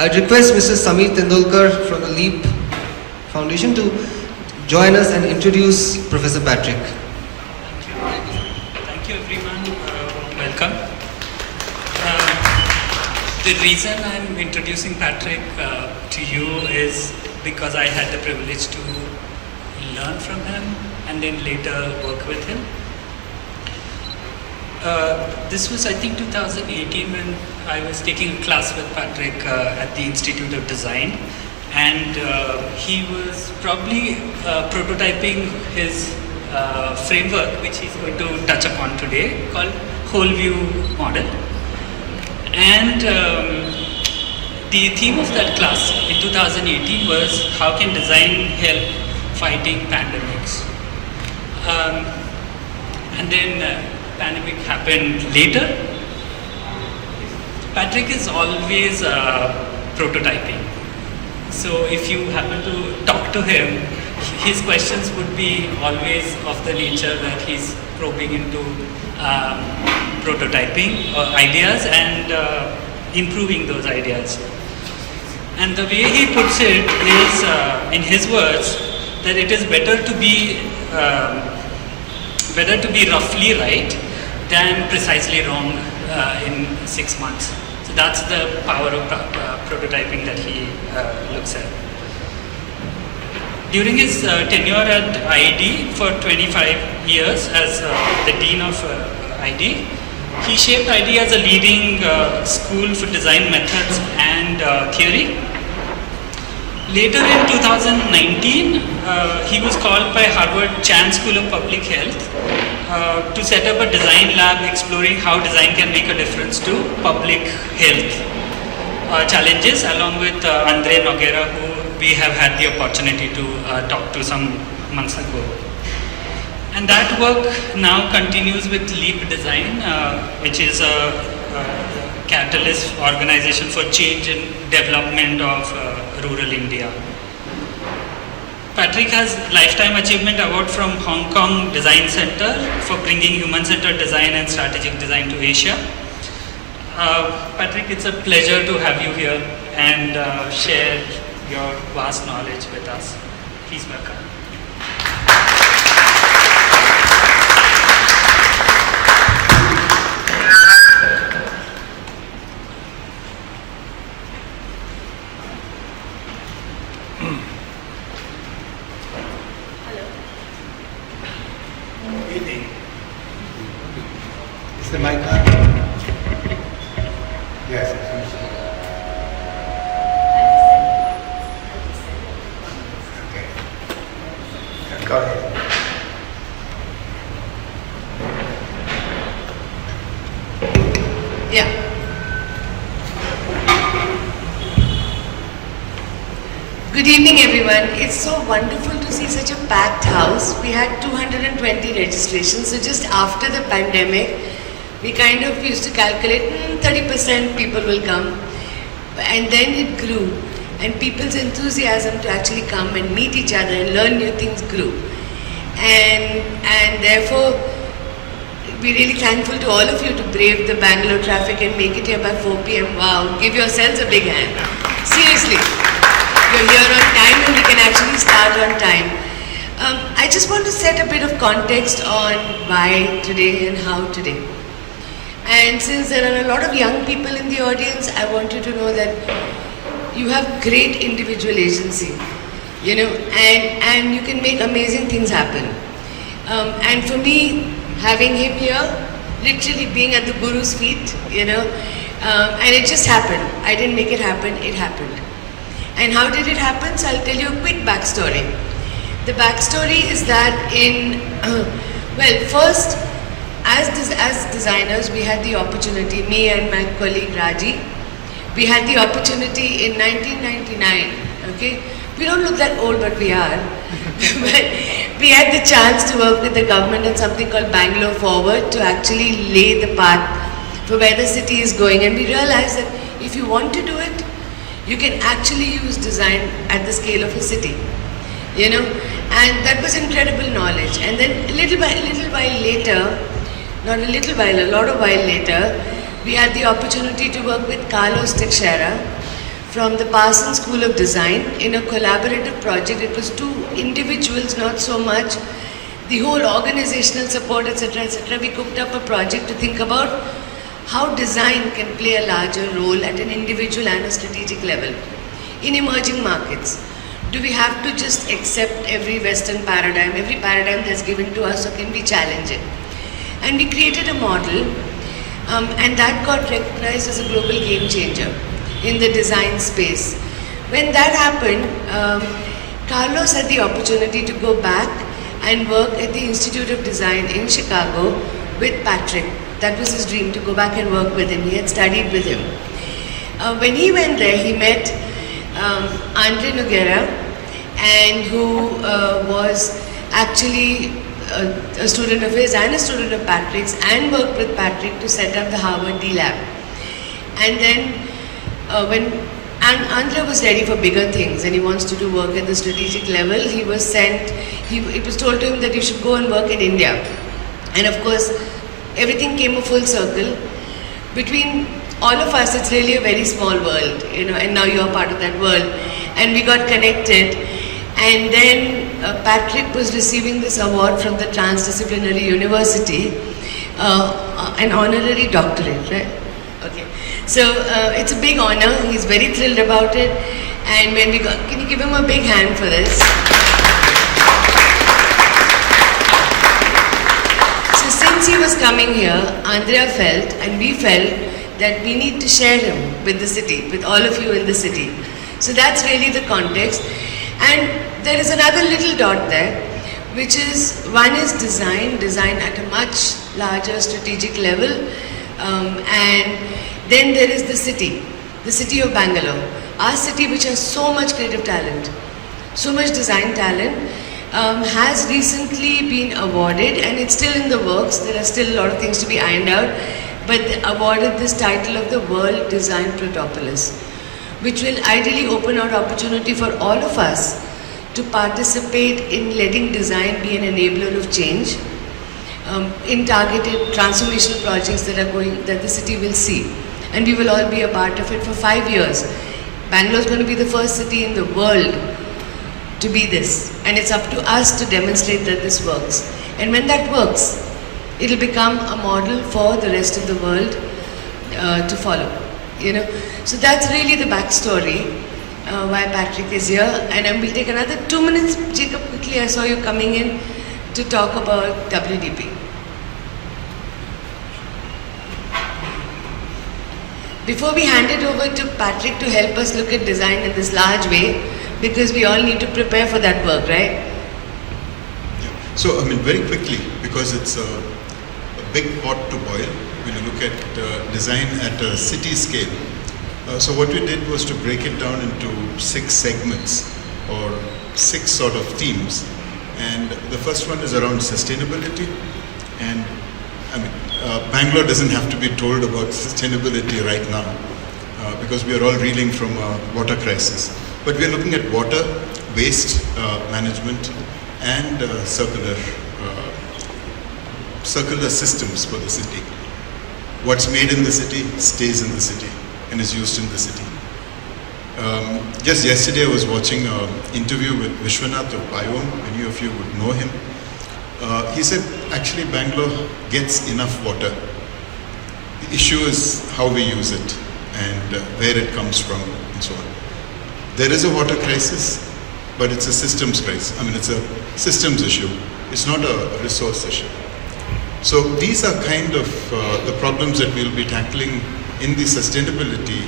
I'd request Mr. Samir Tendolkar from the LEAP Foundation to join us and introduce Professor Patrick. Thank you everyone. Welcome. The reason I'm introducing Patrick to you is because I had the privilege to learn from him and then later work with him. This was, I think, 2018 when I was taking a class with Patrick at the Institute of Design, and he was probably prototyping his framework, which he's going to touch upon today, called Whole View Model. And the theme of that class in 2018 was how can design help fighting pandemics. And then pandemic happened later. Patrick is always prototyping. So if you happen to talk to him, his questions would be always of the nature that he's probing into prototyping ideas and improving those ideas. And the way he puts it is, in his words, that it is better to be roughly right than precisely wrong in 6 months. So that's the power of prototyping that he looks at. During his tenure at IID for 25 years as the Dean of IID, he shaped IID as a leading school for design methods and theory. Later in 2019, he was called by Harvard Chan School of Public Health to set up a design lab exploring how design can make a difference to public health challenges, along with Andre Noguera, who we have had the opportunity to talk to some months ago. And that work now continues with LEAP Design, which is a catalyst organization for change and development of rural India. Patrick has Lifetime Achievement Award from Hong Kong Design Center for bringing human-centered design and strategic design to Asia. Patrick, it's a pleasure to have you here and share your vast knowledge with us. Please welcome. Is the mic on? Yes, I think so. Okay. Yeah, go ahead. Yeah. Good evening, everyone. It's so wonderful to see such a packed house. We had 220 registrations, so just after the pandemic, we kind of used to calculate 30% people will come, and then it grew, and people's enthusiasm to actually come and meet each other and learn new things grew, and therefore we're really thankful to all of you to brave the Bangalore traffic and make it here by 4 p.m. Wow, give yourselves a big hand. Seriously, you're here on time and we can actually start on time. I just want to set a bit of context on why today and how today. And since there are a lot of young people in the audience, I want you to know that you have great individual agency, you know, and you can make amazing things happen. And for me, having him here, literally being at the Guru's feet, you know, and it just happened. I didn't make it happen, it happened. And how did it happen? So I'll tell you a quick backstory. The backstory is that well, first, as designers, we had the opportunity, me and my colleague Raji, we had the opportunity in 1999, okay? We don't look that old, but we are. But we had the chance to work with the government on something called Bangalore Forward to actually lay the path for where the city is going. And we realized that if you want to do it, you can actually use design at the scale of a city, you know? And that was incredible knowledge. And then a little while later, not a little while, a lot of while later, we had the opportunity to work with Carlos Teixeira from the Parsons School of Design in a collaborative project. It was two individuals, not so much. The whole organizational support, etc., etc. We cooked up a project to think about how design can play a larger role at an individual and a strategic level in emerging markets. Do we have to just accept every Western paradigm, every paradigm that's given to us, or can we challenge it? And we created a model, and that got recognized as a global game changer in the design space. When that happened, Carlos had the opportunity to go back and work at the Institute of Design in Chicago with Patrick. That was his dream, to go back and work with him. He had studied with him. When he went there, he met Andre Noguera, and who was actually a student of his and a student of Patrick's, and worked with Patrick to set up the Harvard D Lab. And then when Andre was ready for bigger things and he wants to do work at the strategic level, he was sent, it was told to him that you should go and work in India. And of course, everything came a full circle. Between all of us, it's really a very small world, and now you're part of that world. And we got connected. And then Patrick was receiving this award from the Transdisciplinary University, an honorary doctorate, right? Okay. So it's a big honor. He's very thrilled about it. And when we got, can you give him a big hand for this? So since he was coming here, Andrea felt, and we felt, that we need to share him with the city, with all of you in the city. So that's really the context. And there is another little dot there, which is, one is design at a much larger strategic level, and then there is the city of Bangalore, our city, which has so much creative talent, so much design talent, has recently been awarded, and it's still in the works. There are still a lot of things to be ironed out, but they awarded this title of the World Design Protopolis, which will ideally open out opportunity for all of us to participate in letting design be an enabler of change, in targeted transformational projects that the city will see. And we will all be a part of it for 5 years. Bangalore is going to be the first city in the world to be this. And it's up to us to demonstrate that this works. And when that works, it'll become a model for the rest of the world to follow. So that's really the backstory why Patrick is here. And we'll take another 2 minutes. Jacob, quickly, I saw you coming in to talk about WDP. Before we hand it over to Patrick to help us look at design in this large way, because we all need to prepare for that work, right? Yeah. So, very quickly, because it's a big pot to boil when you look at design at a city scale. So what we did was to break it down into 6 segments, or 6 sort of themes. And the first one is around sustainability. And Bangalore doesn't have to be told about sustainability right now, because we are all reeling from a water crisis. But we are looking at water, waste management, and circular systems for the city. What's made in the city stays in the city and is used in the city. Just yesterday I was watching an interview with Vishwanath of Biome. Many of you would know him. He said, actually Bangalore gets enough water. The issue is how we use it and where it comes from and so on. There is a water crisis, but it's a systems crisis. It's a systems issue. It's not a resource issue. So these are kind of the problems that we'll be tackling in the sustainability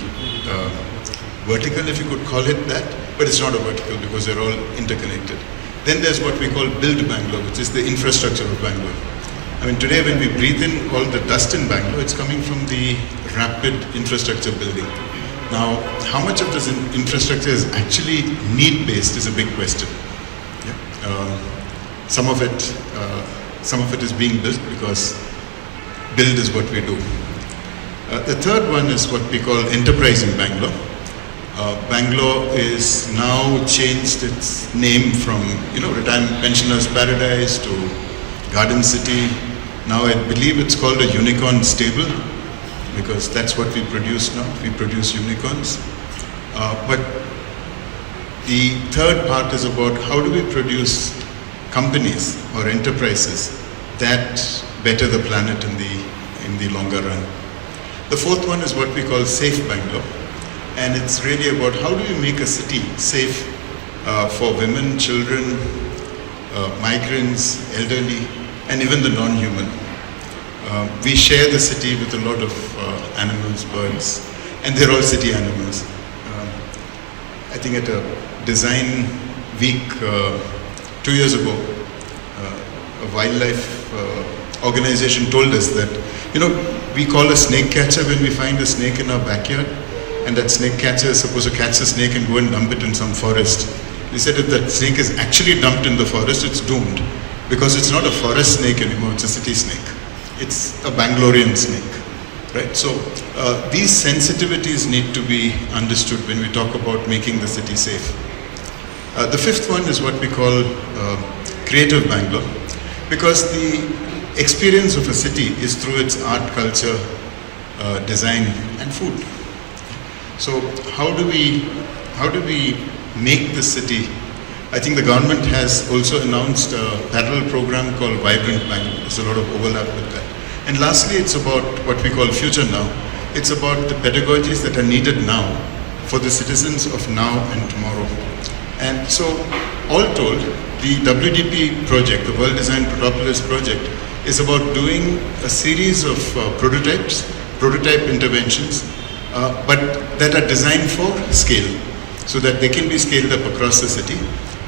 vertical, if you could call it that, but it's not a vertical because they're all interconnected. Then there's what we call Build Bangalore, which is the infrastructure of Bangalore. Today when we breathe in all the dust in Bangalore, it's coming from the rapid infrastructure building. Now, how much of this infrastructure is actually need-based is a big question. Yeah. Some of it is being built because build is what we do. The third one is what we call enterprising Bangalore. Bangalore is now changed its name from retirement pensioners paradise to Garden City. Now I believe it's called a unicorn stable because that's what we produce now. We produce unicorns. But the third part is about how do we produce companies or enterprises that better the planet in the longer run. The fourth one is what we call Safe Bangalore, and it's really about how do we make a city safe for women, children, migrants, elderly, and even the non-human. We share the city with a lot of animals, birds, and they're all city animals. I think at a design week 2 years ago, a wildlife organization told us that, we call a snake catcher when we find a snake in our backyard, and that snake catcher is supposed to catch the snake and go and dump it in some forest. They said if that snake is actually dumped in the forest, it's doomed, because it's not a forest snake anymore, it's a city snake. It's a Bangalorean snake, right? So these sensitivities need to be understood when we talk about making the city safe. The fifth one is what we call creative Bangalore, because the experience of a city is through its art, culture, design, and food. So how do we make the city? I think the government has also announced a parallel program called Vibrant Bangalore. There's a lot of overlap with that. And lastly, it's about what we call Future Now. It's about the pedagogies that are needed now for the citizens of now and tomorrow. And so, all told, the WDP project, the World Design Protopolis project, is about doing a series of prototype interventions, but that are designed for scale, so that they can be scaled up across the city.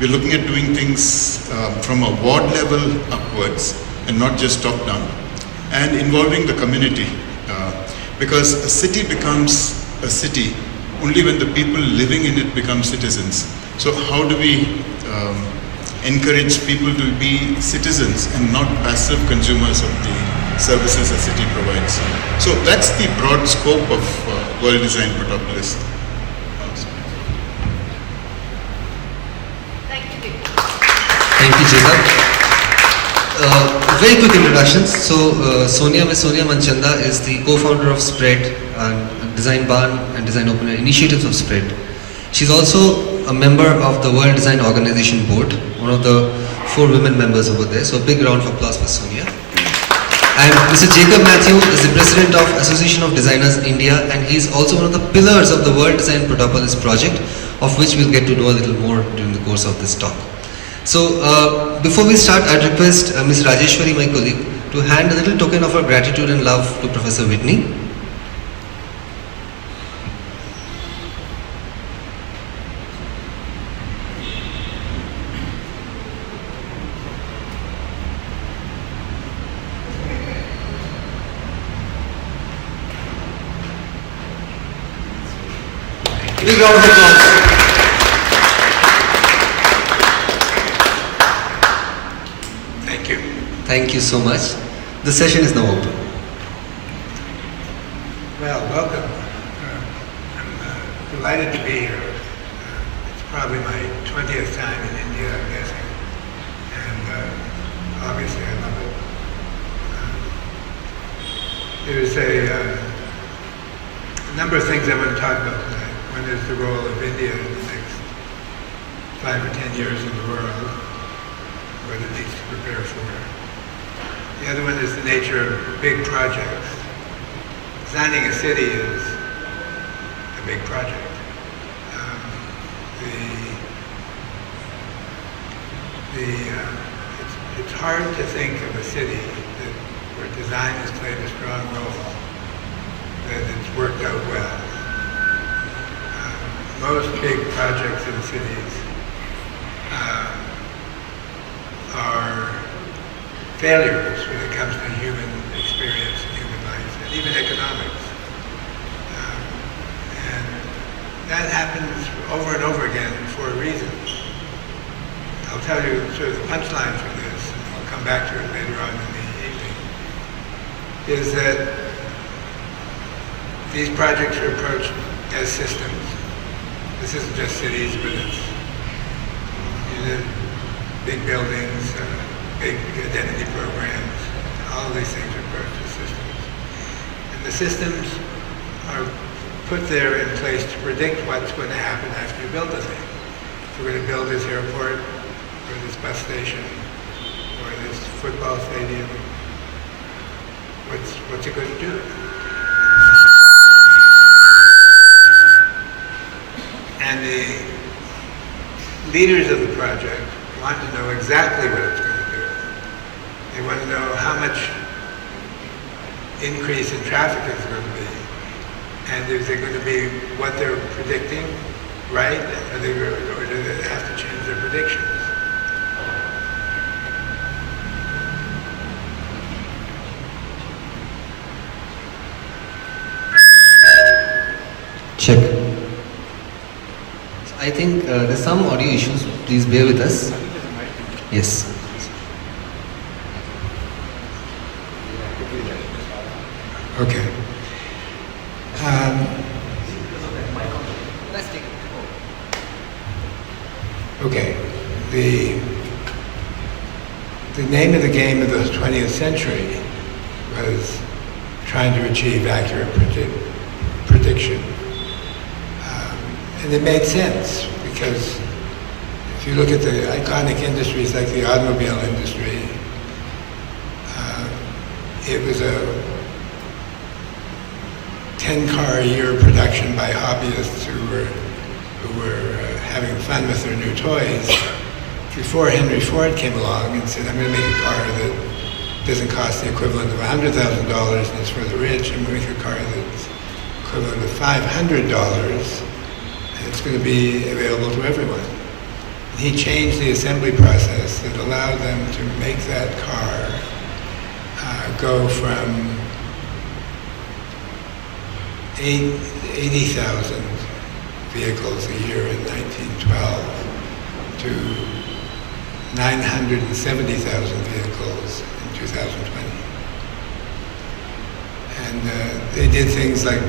We're looking at doing things from a ward level upwards and not just top down, and involving the community, because a city becomes a city only when the people living in it become citizens. So how do we encourage people to be citizens and not passive consumers of the services a city provides? So that's the broad scope of World Design Protopolis. Thank you, Jacob. Very quick introductions. So, Ms. Sonia Manchanda is the co-founder of Spread, and Design Barn and Design Open Air initiatives of Spread. She's also a member of the World Design Organization Board, one of the 4 women members over there. So, a big round of applause for Sonia. And Mr. Jacob Matthew is the president of Association of Designers India, and he's also one of the pillars of the World Design Protopolis project, of which we'll get to know a little more during the course of this talk. So, before we start, I'd request Ms. Rajeshwari, my colleague, to hand a little token of her gratitude and love to Professor Whitney. Big round of applause. Thank you so much. The session is now open. Well, welcome. I'm delighted to be here. It's probably my 20th time in India, I'm guessing. And obviously I love it. There's a number of things I want to talk about tonight. One is the role of India in the next 5 or 10 years in the world, what it needs to prepare for. The other one is the nature of big projects. Designing a city is a big project. It's hard to think of a city where design has played a strong role, that it's worked out well. Most big projects in cities are failures when it comes to human experience and human life, and even economics. And that happens over and over again for a reason. I'll tell you sort of the punchline for this, and I'll come back to it later on in the evening, is that these projects are approached as systems. This isn't just cities, but it's big buildings, big identity programs, all of these things are approached as systems. And the systems are put there in place to predict what's going to happen after you build the thing. If we're going to build this airport, or this bus station, or this football stadium, what's it going to do? And the leaders of the project want to know exactly what it's going to do. They want to know how much increase in traffic is going to be. And is it going to be what they're predicting, right? Or do they have to change their predictions? Check. So I think there's some audio issues. Please bear with us. Yes. Okay. Okay. The name of the game of the 20th century was trying to achieve accurate prediction. And it made sense because if you look at the iconic industries like the automobile industry, it was a 10-car-a-year production by hobbyists who were having fun with their new toys. Before Henry Ford came along and said, I'm going to make a car that doesn't cost the equivalent of $100,000 and it's for the rich. I'm going to make a car that's equivalent of $500 and it's going to be available to everyone. And he changed the assembly process that allowed them to make that car go from 80,000 vehicles a year in 1912 to 970,000 vehicles in 2020. And they did things like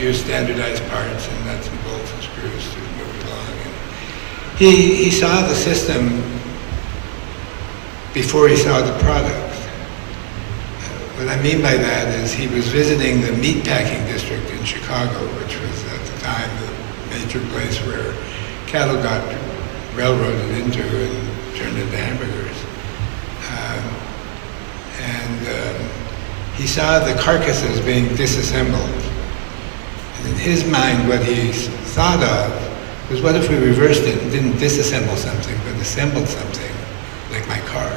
use standardized parts and nuts and bolts and screws to move it along. And he saw the system before he saw the product. What I mean by that is he was visiting the meatpacking district in Chicago, which was at the time the major place where cattle got railroaded into and turned into hamburgers. He saw the carcasses being disassembled. And in his mind, what he thought of was, what if we reversed it and didn't disassemble something, but assembled something, like my car?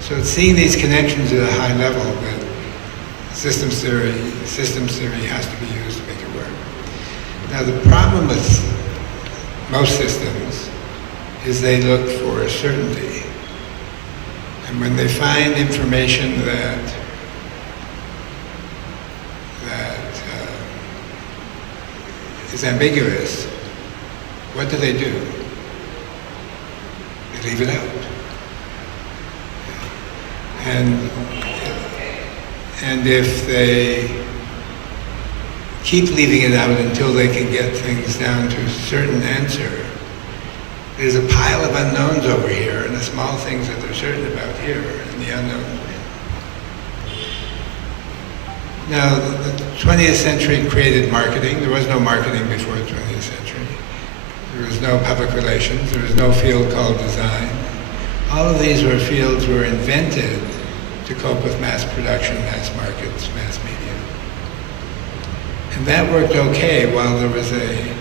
So it's seeing these connections at a high level that systems theory has to be used to make it work. Now the problem with most systems is they look for certainty. And when they find information that is ambiguous, what do? They leave it out. And if they keep leaving it out until they can get things down to a certain answer, there's a pile of unknowns over here and the small things that they're certain about here and the unknowns. Now, the 20th century created marketing. There was no marketing before the 20th century. There was no public relations. There was no field called design. All of these fields were invented to cope with mass production, mass markets, mass media. And that worked okay while there was a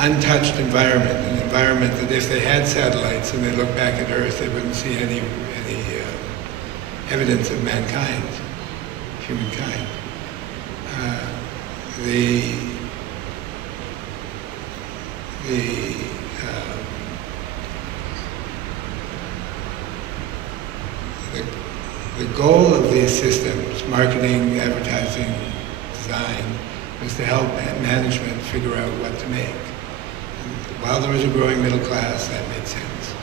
untouched environment, an environment that if they had satellites and they looked back at Earth, they wouldn't see any evidence of mankind, humankind. The goal of these systems, marketing, advertising, design, was to help management figure out what to make. And while there was a growing middle class, that made sense.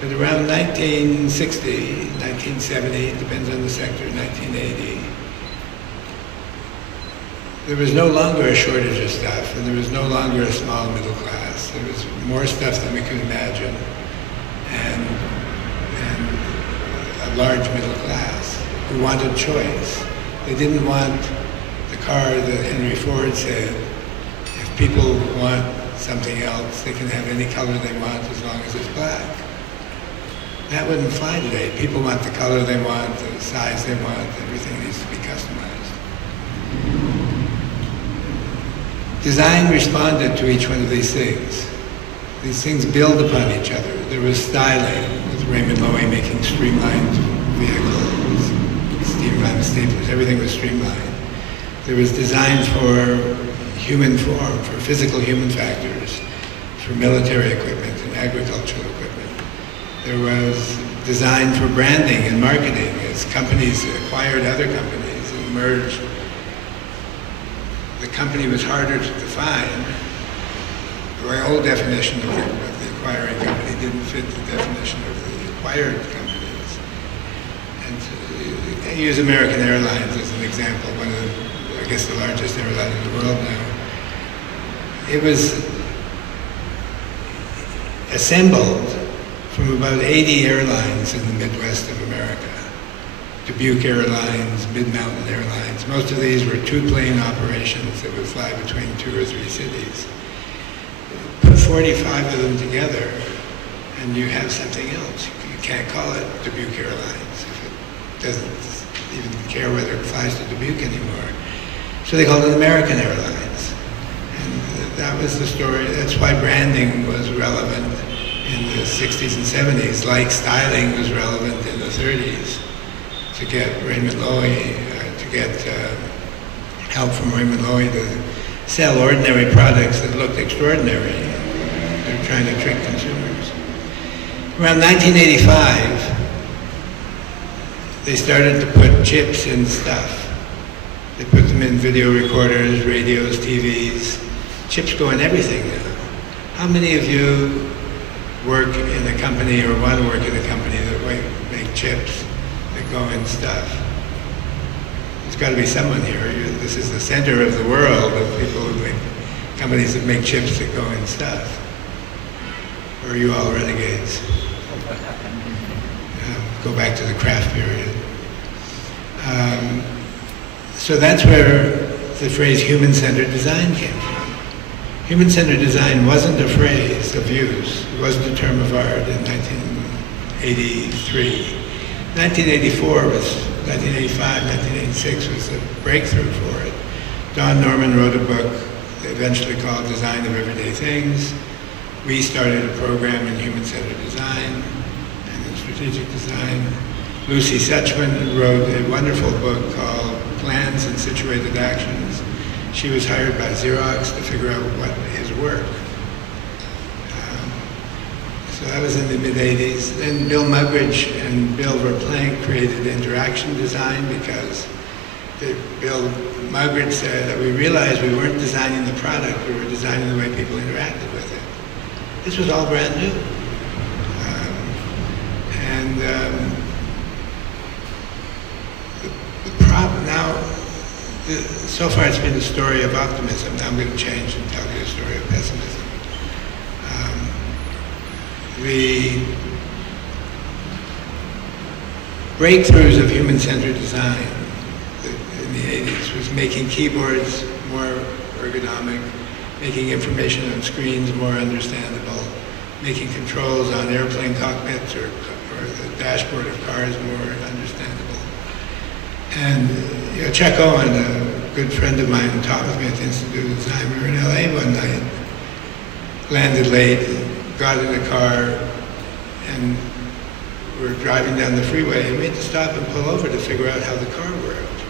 But around 1960, 1970, depends on the sector, 1980, there was no longer a shortage of stuff, and there was no longer a small middle class. There was more stuff than we could imagine, and a large middle class who wanted choice. They didn't want car that Henry Ford said, if people want something else, they can have any color they want as long as it's black. That wouldn't fly today. People want the color they want, the size they want, everything needs to be customized. Design responded to each one of these things. These things build upon each other. There was styling, with Raymond Loewy making streamlined vehicles, streamlined staplers, everything was streamlined. There was design for human form, for physical human factors, for military equipment and agricultural equipment. There was design for branding and marketing as companies acquired other companies and merged. The company was harder to define. The old definition of the acquiring company didn't fit the definition of the acquired companies. And I use American Airlines as an example, one of the, I guess the largest airline in the world now. It was assembled from about 80 airlines in the Midwest of America. Dubuque Airlines, Mid-Mountain Airlines. Most of these were two-plane operations that would fly between 2 or 3 cities. Put 45 of them together and you have something else. You can't call it Dubuque Airlines if it doesn't even care whether it flies to Dubuque anymore. So they called it American Airlines. And that was the story. That's why branding was relevant in the 60s and 70s, like styling was relevant in the 30s. To get Raymond Loewy, to get help from Raymond Loewy to sell ordinary products that looked extraordinary. They're trying to trick consumers. Around 1985, they started to put chips in stuff. They put them in video recorders, radios, TVs. Chips go in everything now. How many of you work in a company or want to work in a company that make chips that go in stuff? There's got to be someone here. This is the center of the world of people who make companies that make chips that go in stuff. Or are you all renegades? Go back to the craft period. So that's where the phrase human-centered design came from. Human-centered design wasn't a phrase of use. It wasn't a term of art in 1983. 1985, 1986 was a breakthrough for it. Don Norman wrote a book eventually called Design of Everyday Things. We started a program in human-centered design and in strategic design. Lucy Suchman wrote a wonderful book called Plans and Situated Actions. She was hired by Xerox to figure out what is work. So that was in the mid-'80s. Then Bill Muggeridge and Bill Verplank created interaction design because Bill Muggeridge said that we realized we weren't designing the product, we were designing the way people interacted with it. This was all brand new. The problem now, so far it's been a story of optimism. Now I'm going to change and tell you a story of pessimism. The breakthroughs of human-centered design in the 80s was making keyboards more ergonomic, making information on screens more understandable, making controls on airplane cockpits or the dashboard of cars more understandable. And Chuck Owen, a good friend of mine who taught with me at the Institute of Design, we were in LA one night, landed late, got in a car, and we're driving down the freeway, and we had to stop and pull over to figure out how the car worked.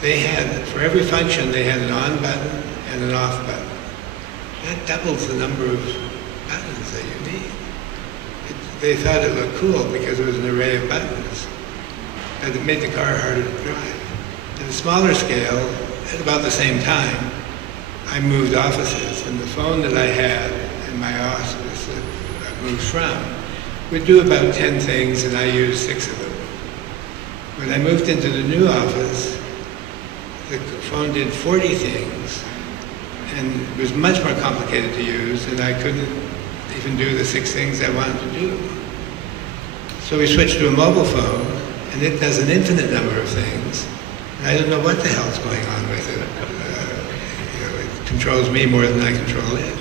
They had, for every function, they had an on button and an off button. That doubles the number of buttons that you need. They thought it looked cool because it was an array of buttons, but it made the car harder to drive. At a smaller scale, at about the same time, I moved offices, and the phone that I had in my office that I moved from would do about 10 things, and I used 6 of them. When I moved into the new office, the phone did 40 things, and it was much more complicated to use, and I couldn't even do the 6 things I wanted to do. So we switched to a mobile phone, and it does an infinite number of things, and I don't know what the hell's going on with it. It controls me more than I control it.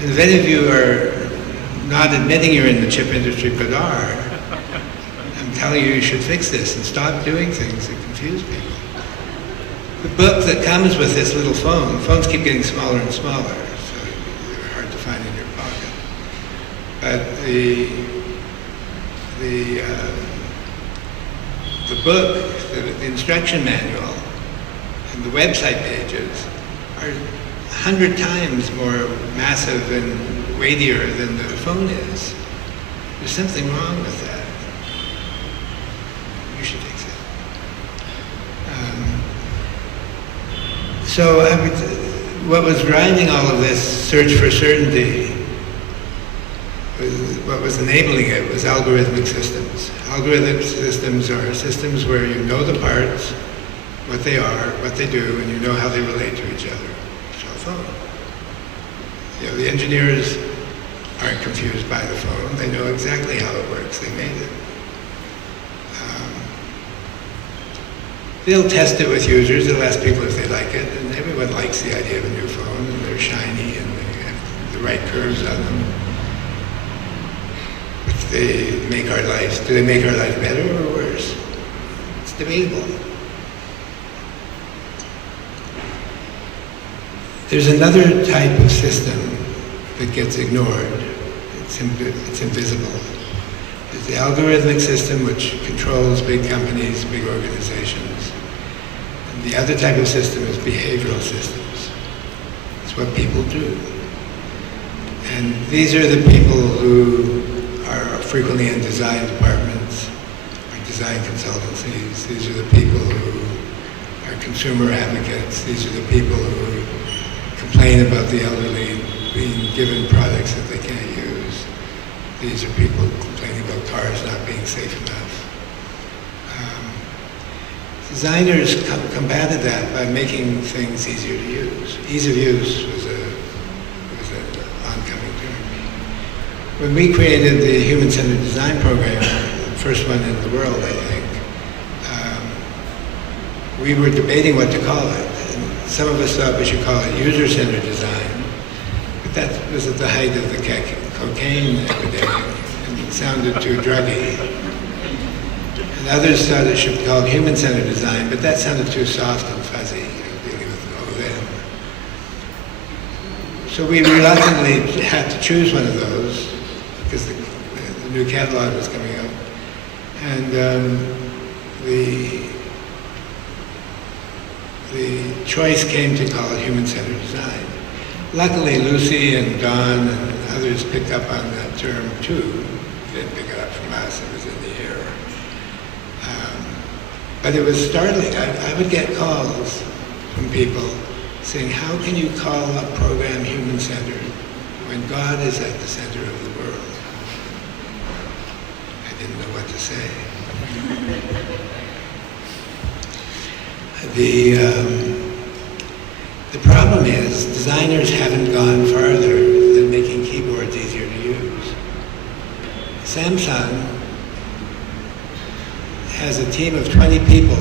And if any of you are not admitting you're in the chip industry but are, I'm telling you should fix this and stop doing things that confuse people. The book that comes with this little phone, phones keep getting smaller and smaller, so they're hard to find in your pocket. But the book, the instruction manual, and the website pages are 100 times more massive and weightier than the phone is. There's something wrong with that. You should fix it. So what was driving all of this search for certainty, what was enabling it was algorithmic systems. Algorithmic systems are systems where you know the parts, what they are, what they do, and you know how they relate to each other. Cell phone. The engineers aren't confused by the phone. They know exactly how it works. They made it. They'll test it with users. They'll ask people if they like it, and everyone likes the idea of a new phone, and they're shiny, and they have the right curves on them. Do they make our life better or worse? It's debatable. There's another type of system that gets ignored. It's invisible. There's the algorithmic system, which controls big companies, big organizations. And the other type of system is behavioral systems. It's what people do. And these are the people who are frequently in design departments or design consultancies. These are the people who are consumer advocates. These are the people who complain about the elderly being given products that they can't use. These are people complaining about cars not being safe enough. Designers combated that by making things easier to use. Ease of use was an oncoming term. When we created the human-centered design program, the first one in the world, I think, we were debating what to call it. And some of us thought we should call it user-centered design, but that was at the height of the cocaine epidemic, and it sounded too druggy. And others thought it should be called human-centered design, but that sounded too soft and fuzzy, dealing with them. So we reluctantly had to choose one of those, because the new catalog was coming up. And the choice came to call it human-centered design. Luckily, Lucy and Don and others picked up on that term too. They didn't pick it up from us, it was in the air. But it was startling. I would get calls from people saying, how can you call a program human-centered when God is at the center of the world? I didn't know what to say. The problem is designers haven't gone farther than making keyboards easier to use. Samsung has a team of 20 people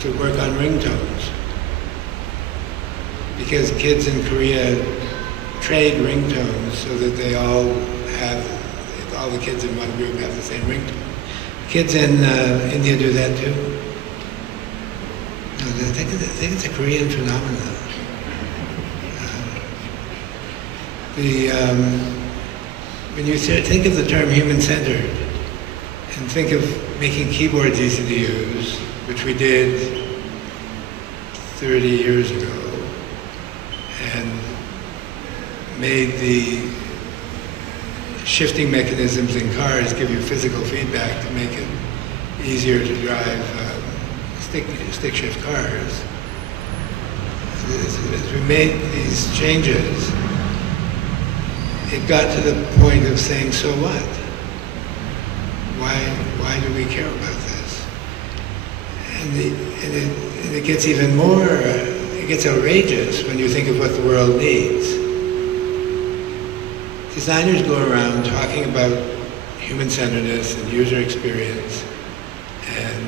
to work on ringtones because kids in Korea trade ringtones so that they all the kids in one group have the same ringtone. Kids in India do that too. No, I think it's a Korean phenomenon. When you think of the term human-centered and think of making keyboards easy to use, which we did 30 years ago, and made the shifting mechanisms in cars give you physical feedback to make it easier to drive stick shift cars. As we made these changes, it got to the point of saying, so what? Why do we care about this? And it gets even more, it gets outrageous when you think of what the world needs. Designers go around talking about human-centeredness and user experience and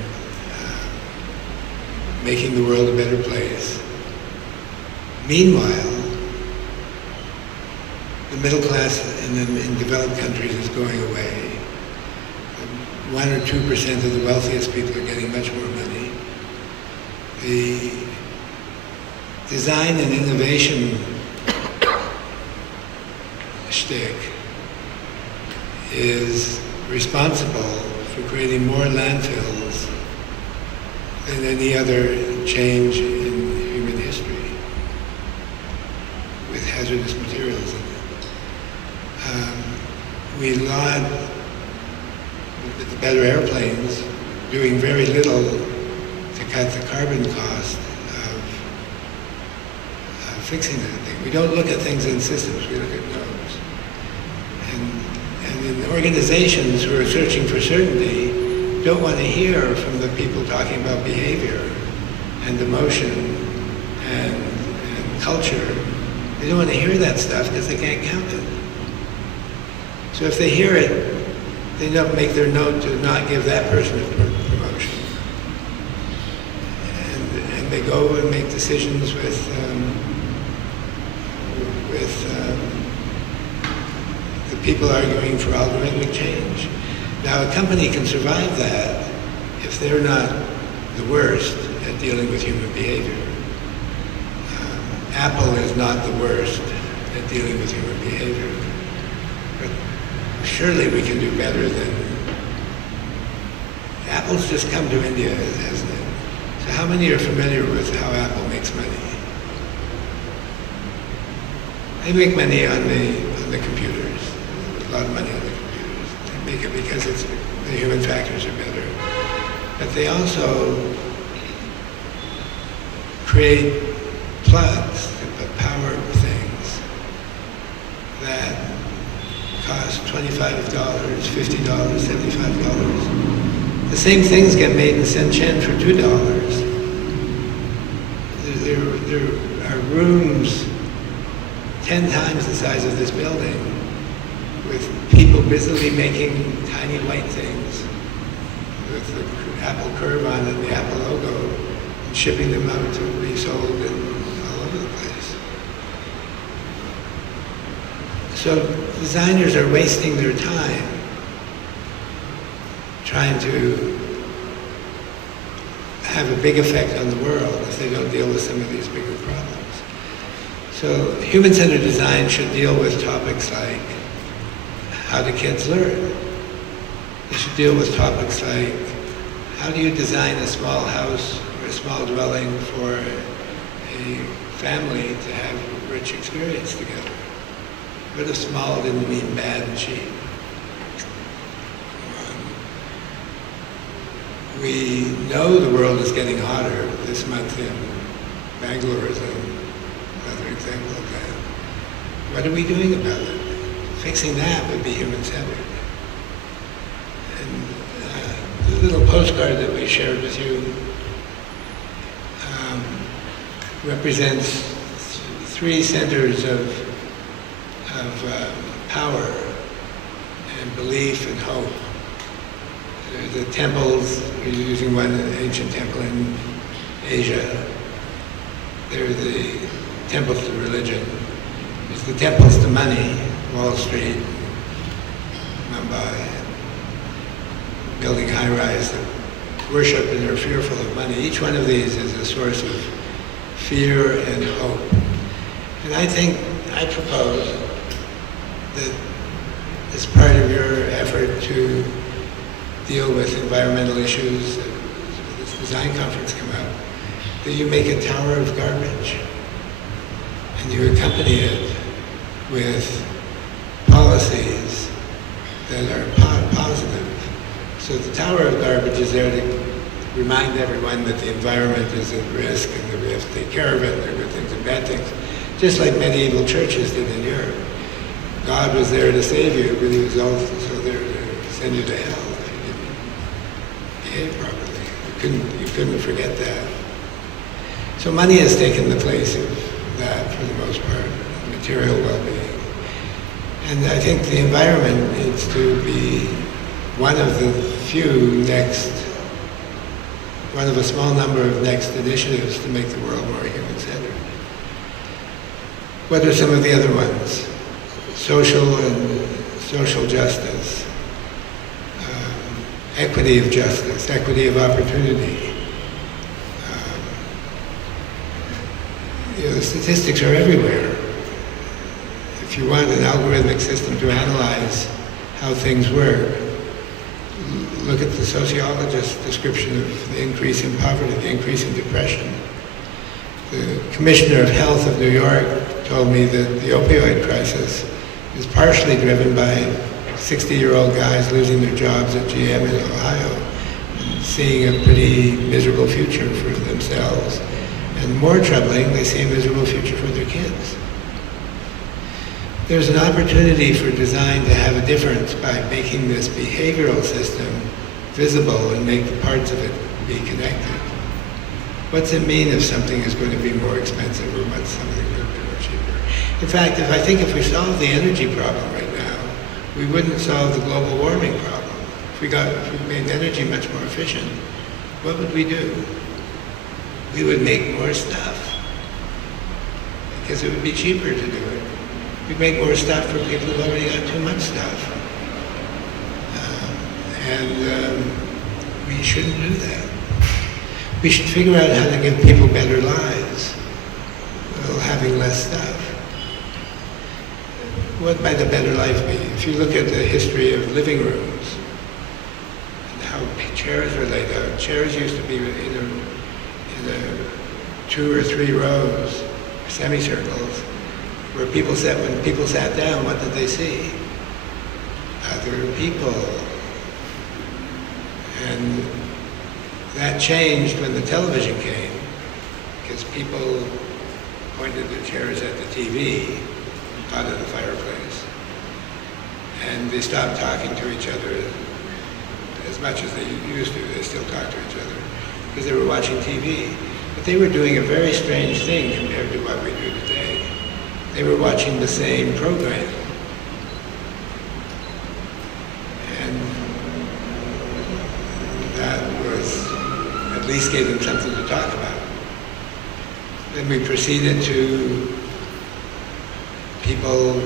making the world a better place. Meanwhile, the middle class in developed countries is going away. 1 or 2% of the wealthiest people are getting much more money. The design and innovation shtick is responsible for creating more landfills than any other change in human history, with hazardous materials in it. We laud the better airplanes doing very little to cut the carbon cost of fixing that thing. We don't look at things in systems, we look at nodes. And in organizations who are searching for certainty don't want to hear from the people talking about behavior and emotion and culture. They don't want to hear that stuff because they can't count it. So if they hear it, they don't make their note to not give that person a promotion. And they go and make decisions with the people arguing for algorithmic change. Now a company can survive that if they're not the worst at dealing with human behavior. Apple is not the worst at dealing with human behavior. But surely we can do better than... Apple's just come to India, hasn't it? So how many are familiar with how Apple makes money? They make money on the computers. A lot of money on the computers. They make it because the human factors are better. But they also create plugs that power things that cost $25, $50, $75. The same things get made in Shenzhen for $2. There are rooms 10 times the size of this building with people busily making tiny white things with the Apple curve on it and the Apple logo and shipping them out to be sold all over the place. So designers are wasting their time trying to have a big effect on the world if they don't deal with some of these bigger problems. So human-centered design should deal with topics like how do kids learn? They should deal with topics like how do you design a small house or a small dwelling for a family to have a rich experience together? What if small didn't mean bad and cheap? We know the world is getting hotter. This month in Bangalore is another example of that. What are we doing about it? Fixing that would be human-centered. And the little postcard that we shared with you represents 3 centers of power and belief and hope. The temples, we're using one ancient temple in Asia. There are the temples to religion. There's the temples to money, Wall Street, Mumbai, building high-rise that worship and are fearful of money. Each one of these is a source of fear and hope. And I propose that as part of your effort to deal with environmental issues, this design conference come out, that you make a tower of garbage and you accompany it with policies that are positive. So the tower of garbage is there to remind everyone that the environment is at risk and that we have to take care of it, and there are good things and bad things, just like medieval churches did in Europe. God was there to save you, but he was also there to send you to hell if you didn't behave properly. You couldn't forget that. So money has taken the place of that for the most part, material well-being. And I think the environment needs to be one of the one of a small number of next initiatives to make the world more human-centered. What are some of the other ones? Social justice, equity of justice, equity of opportunity. The statistics are everywhere. If you want an algorithmic system to analyze how things work, look at the sociologist's description of the increase in poverty, the increase in depression. The Commissioner of Health of New York told me that the opioid crisis is partially driven by 60-year-old guys losing their jobs at GM in Ohio and seeing a pretty miserable future for themselves. And more troubling, they see a miserable future for their kids. There's an opportunity for design to have a difference by making this behavioral system visible and make the parts of it be connected. What's it mean if something is going to be more expensive or what's something going to be more cheaper? In fact, if we solve the energy problem right now, we wouldn't solve the global warming problem. If we made energy much more efficient, what would we do? We would make more stuff because it would be cheaper to do it. We'd make more stuff for people who've already got too much stuff. We shouldn't do that. We should figure out how to give people better lives while having less stuff. What might a better life be? If you look at the history of living rooms and how chairs were laid out, chairs used to be in 2 or 3 rows, semicircles, where people sat. When people sat down, what did they see? Other people. And that changed when the television came, because people pointed their chairs at the TV out of the fireplace. And they stopped talking to each other as much as they used to. They still talk to each other because they were watching TV. But they were doing a very strange thing compared to what we do today. They were watching the same program. And that was, at least gave them something to talk about. Then we proceeded to people,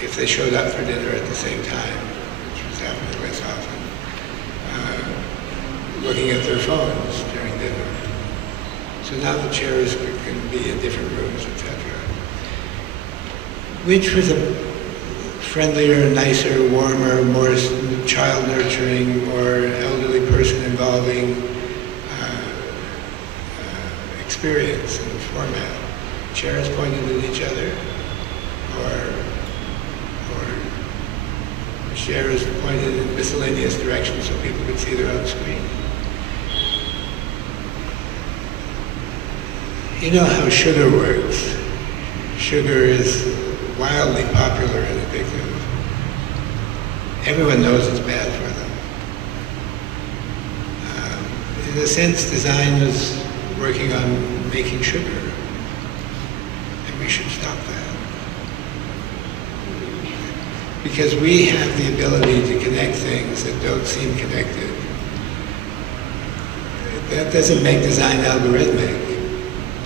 if they showed up for dinner at the same time, which was happening less often, looking at their phones during dinner. So now the chairs can be in different rooms, etc. Which was a friendlier, nicer, warmer, more child nurturing, more elderly person involving experience and format. Chairs pointed at each other, or chairs pointed in miscellaneous directions so people could see their own screen. You know how sugar works. Sugar is wildly popular and addictive. Everyone knows it's bad for them. In a sense, design is working on making sugar, and we should stop that. Because we have the ability to connect things that don't seem connected. That doesn't make design algorithmic.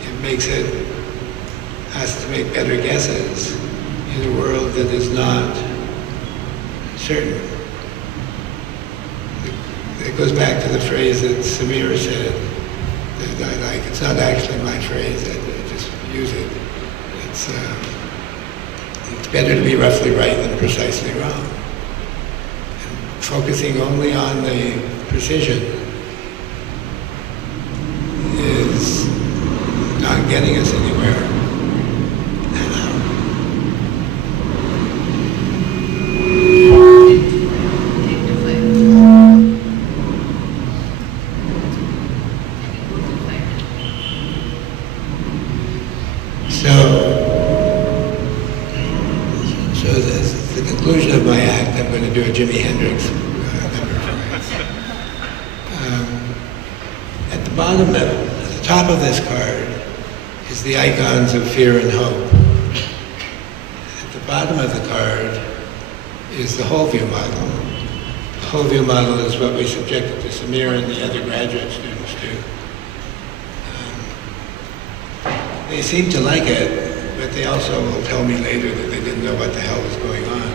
It makes us to make better guesses in a world that is not certain. It goes back to the phrase that Samir said that I like. It's not actually my phrase, I just use it. It's better to be roughly right than precisely wrong. And focusing only on the precision is not getting us anywhere. So as the conclusion of my act, I'm going to do a Jimi Hendrix number. At the bottom, at the top of this card is the icons of fear and hope. At the bottom of the card is the whole view model. The whole view model is what we subjected to Samir and the other graduate students to. They seem to like it, but they also will tell me later that they didn't know what the hell was going on.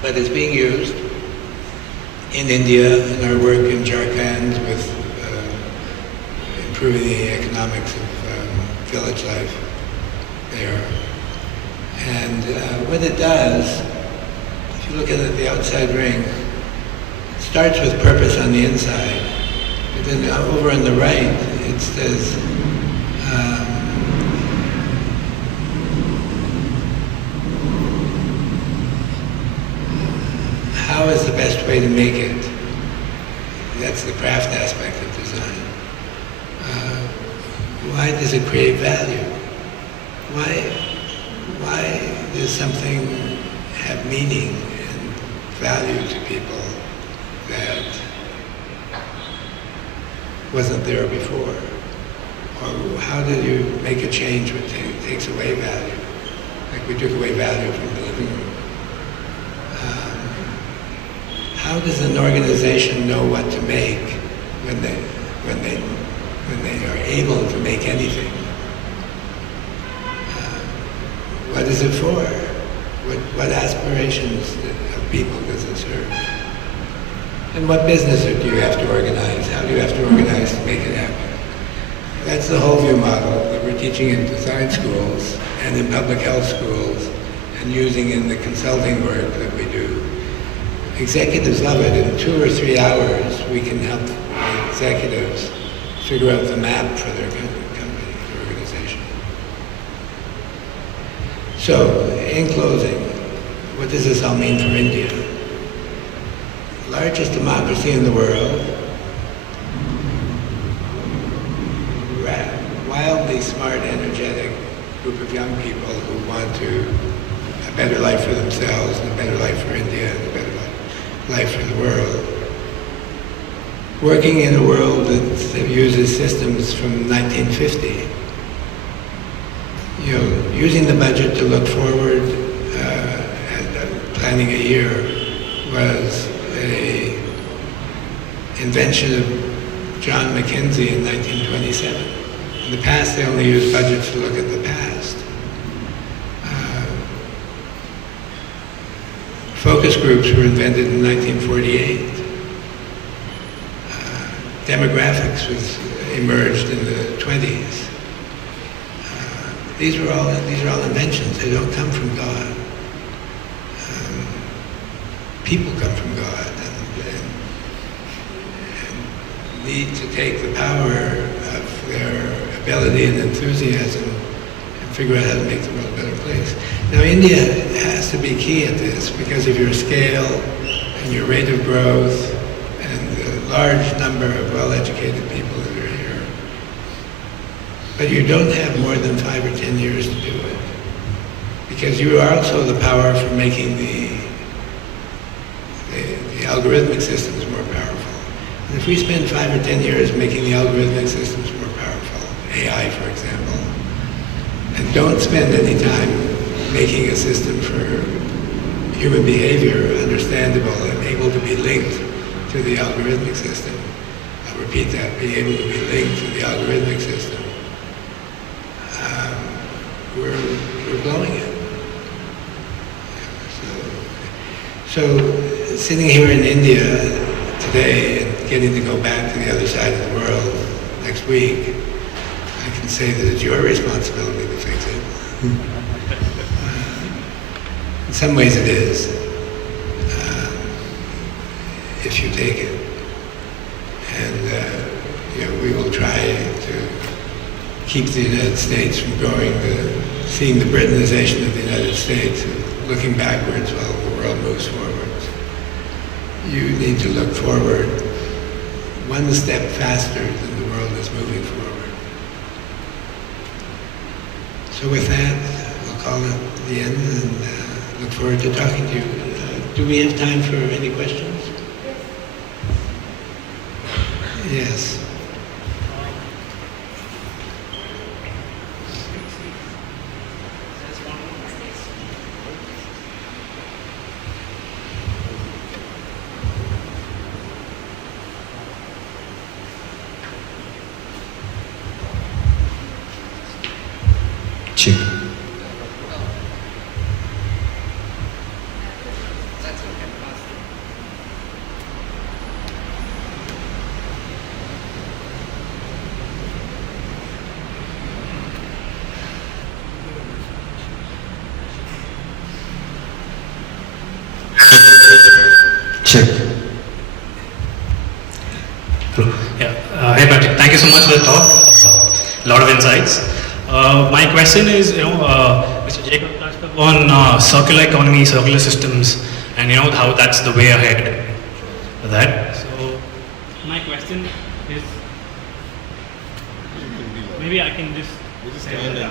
But it's being used in India, in our work in Jharkhand with improving the economics of village life there. And what it does, if you look at it, the outside ring, it starts with purpose on the inside, but then over on the right, it says, how is the best way to make it? That's the craft aspect of design. Why does it create value? Why does something have meaning and value to people that wasn't there before? Or how do you make a change which takes away value? Like we took away value from the living room. How does an organization know what to make when they are able to make anything? What is it for? What aspirations of people does it serve? And what business do you have to organize? How do you have to organize to make it happen? That's the whole view model that we're teaching in design schools and in public health schools and using in the consulting work that we do. Executives love it. In 2 or 3 hours, we can help executives figure out the map for their company, their organization. So, in closing, what does this all mean for India? Largest democracy in the world, wildly smart, energetic group of young people who want a better life for themselves, and a better life for India, and a better life for the world. Working in a world that uses systems from 1950. Using the budget to look forward and planning a year was an invention of John McKinsey in 1927. In the past, they only used budgets to look at the past. Focus groups were invented in 1948. Demographics emerged in the 20s. These are all inventions. They don't come from God. People come from God and need to take the power of their ability and enthusiasm and figure out how to make the world a better place. Now, India has to be key at this because of your scale and your rate of growth and the large number of well-educated people that are here. But you don't have more than 5 or 10 years to do it because you are also the power for making the algorithmic systems more powerful. And if we spend 5 or 10 years making the algorithmic systems more powerful, AI for example, and don't spend any time making a system for human behavior understandable and able to be linked to the algorithmic system. I'll repeat that, be able to be linked to the algorithmic system. We're blowing it. So sitting here in India today and getting to go back to the other side of the world next week, I can say that it's your responsibility to fix it. In some ways it is, if you take it. And we will try to keep the United States from seeing the Britanization of the United States, looking backwards while the world moves forwards. You need to look forward one step faster than the world is moving forward. So with that, we'll call it the end and look forward to talking to you. Do we have time for any questions? Yes. Check. Check. Hello. Yeah. Hey, Patrick. Thank you so much for the talk. A lot of insights. My question is, Mr. Jacob touched upon circular economy, circular systems, and how that's the way ahead for that. So, my question is, maybe I can just say that.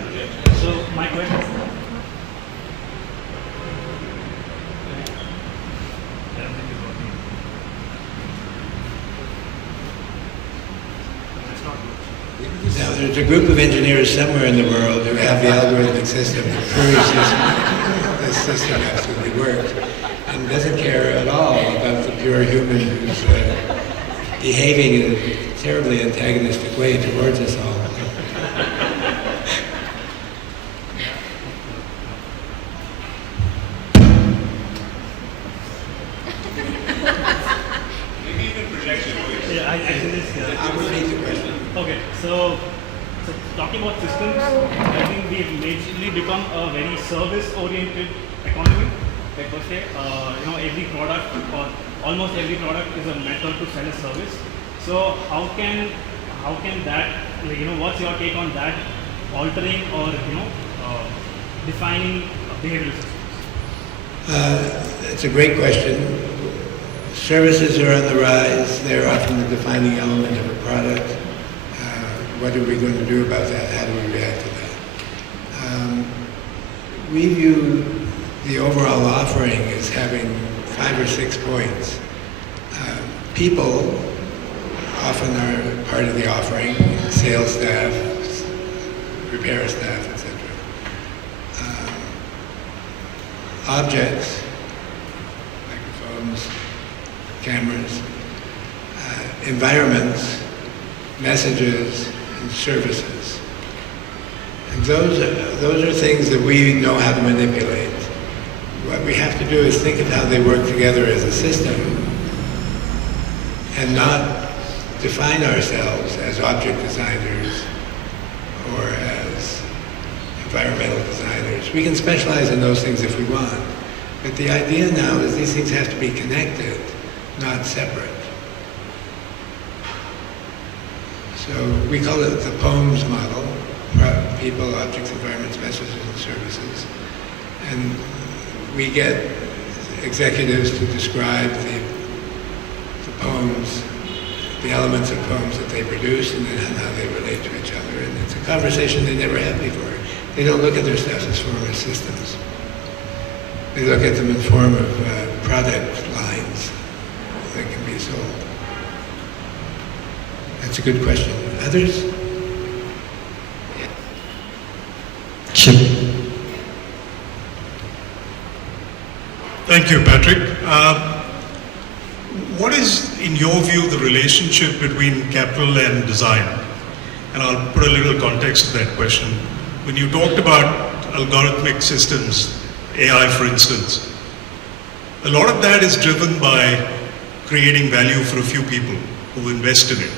So, my question. Now, there's a group of engineers somewhere in the world who have the algorithmic system that proves this system absolutely works and doesn't care at all about the pure human who's behaving in a terribly antagonistic way towards us all. Yeah, I can just. I'll repeat the question. Okay, so talking about systems, I think we've majorly become a very service-oriented economy. Like per se, every product or almost every product is a method to sell a service. So how can that, what's your take on that altering or defining behavioral systems? It's a great question. Services are on the rise. They're often the defining element of a product. What are we going to do about that? How do we react to that? We view the overall offering as having 5 or 6 points. People often are part of the offering, sales staff, repair staff, etc. Objects, microphones, cameras, environments, messages, and services. And those are things that we know how to manipulate. What we have to do is think of how they work together as a system and not define ourselves as object designers or as environmental designers. We can specialize in those things if we want. But the idea now is these things have to be connected, not separate. So we call it the POEMS model, people, objects, environments, messages, and services. And we get executives to describe the poems, the elements of poems that they produce, and then how they relate to each other. And it's a conversation they never had before. They don't look at their stuff as form of systems. They look at them in form of product lines that can be sold. That's a good question. Others? Chip. Thank you, Patrick. What is, in your view, the relationship between capital and design? And I'll put a little context to that question. When you talked about algorithmic systems, AI for instance, a lot of that is driven by creating value for a few people who invest in it.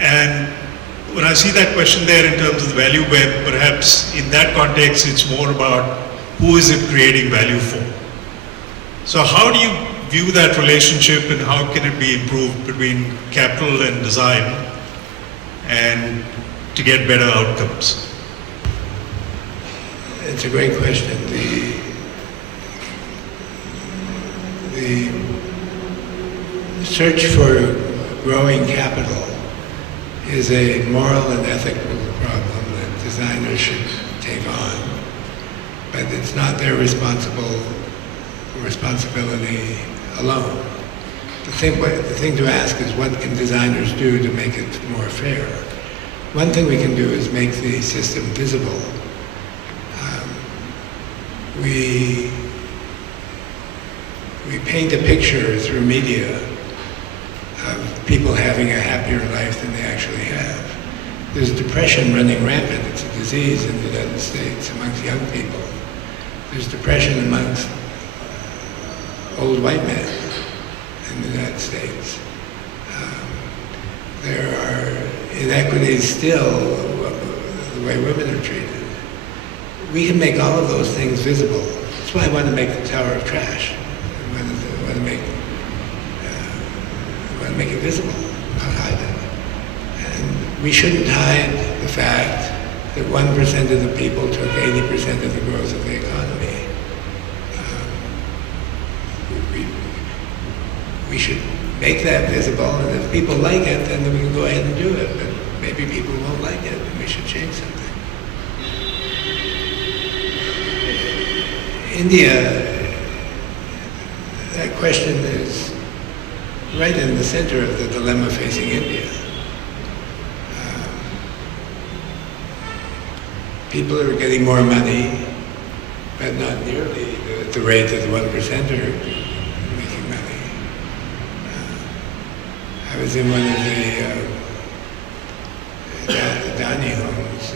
And when I see that question there in terms of the value web, perhaps in that context it's more about who is it creating value for. So how do you view that relationship and how can it be improved between capital and design and to get better outcomes? It's a great question. The search for growing capital is a moral and ethical problem that designers should take on. But it's not their responsibility alone. The thing to ask is what can designers do to make it more fair? One thing we can do is make the system visible. We paint a picture through media of people having a happier life than they actually have. there's depression running rampant. It's a disease in the United States amongst young people. There's depression amongst old white men in the United States. There are inequities still the way women are treated. We can make all of those things visible. That's why I want to make the Tower of Trash. I want to make it visible, not hide it. And we shouldn't hide the fact that 1% of the people took 80% of the growth of the economy. We should make that visible, and if people like it, then we can go ahead and do it. But maybe people won't like it, and we should change something. India, that question is right in the center of the dilemma facing India. People are getting more money, but not nearly at the rate that the 1% are making money. I was in one of the Adani homes